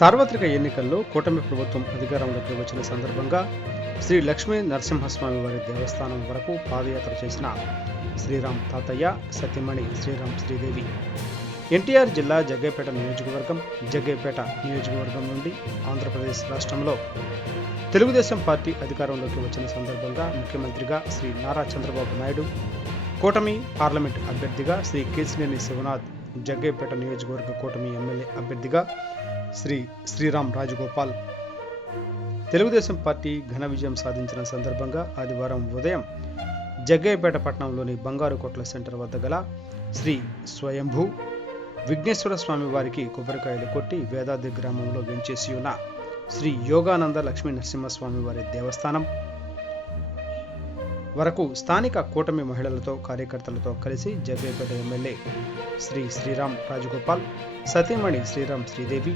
సార్వత్రిక ఎన్నికల్లో కూటమి ప్రభుత్వం అధికారంలోకి వచ్చిన సందర్భంగా శ్రీ లక్ష్మీ నరసింహస్వామి వారి దేవస్థానం వరకు పాదయాత్ర చేసిన శ్రీరామ్ తాతయ్య, సతీమణి శ్రీరామ్ శ్రీదేవి. ఎన్టీఆర్ జిల్లా జగ్గయ్యపేట నియోజకవర్గం. జగ్గయ్యపేట నియోజకవర్గం నుండి ఆంధ్రప్రదేశ్ రాష్ట్రంలో తెలుగుదేశం పార్టీ అధికారంలోకి వచ్చిన సందర్భంగా ముఖ్యమంత్రిగా శ్రీ నారా చంద్రబాబు నాయుడు, కూటమి పార్లమెంట్ అభ్యర్థిగా శ్రీ కేశినేని శివనాథ్, జగ్గయ్యపేట నియోజకవర్గ కూటమి ఎమ్మెల్యే అభ్యర్థిగా శ్రీ శ్రీరామ్ రాజగోపాల్ తెలుగుదేశం పార్టీ ఘన విజయం సాధించిన సందర్భంగా ఆదివారం ఉదయం జగ్గయ్యపేట పట్టణంలోని బంగారు కొట్ల సెంటర్ వద్ద గల శ్రీ స్వయంభూ విఘ్నేశ్వర స్వామి వారికి కొబ్బరికాయలు కొట్టి వేదాద్రి గ్రామంలో వెంచేసి ఉన్న శ్రీ యోగానంద లక్ష్మీ నరసింహస్వామి వారి దేవస్థానం వరకు స్థానిక కూటమి మహిళలతో, కార్యకర్తలతో కలిసి జగ్గయ్యపేట ఎమ్మెల్యే శ్రీ శ్రీరామ్ రాజగోపాల్, సతీమణి శ్రీరామ్ శ్రీదేవి,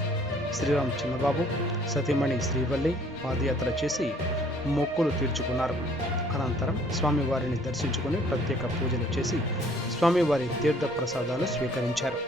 శ్రీరామ్ చిన్నబాబు, సతీమణి శ్రీవల్లి పాదయాత్ర చేసి మొక్కులు తీర్చుకున్నారు. అనంతరం స్వామివారిని దర్శించుకుని ప్రత్యేక పూజలు చేసి స్వామివారి తీర్థ ప్రసాదాలు స్వీకరించారు.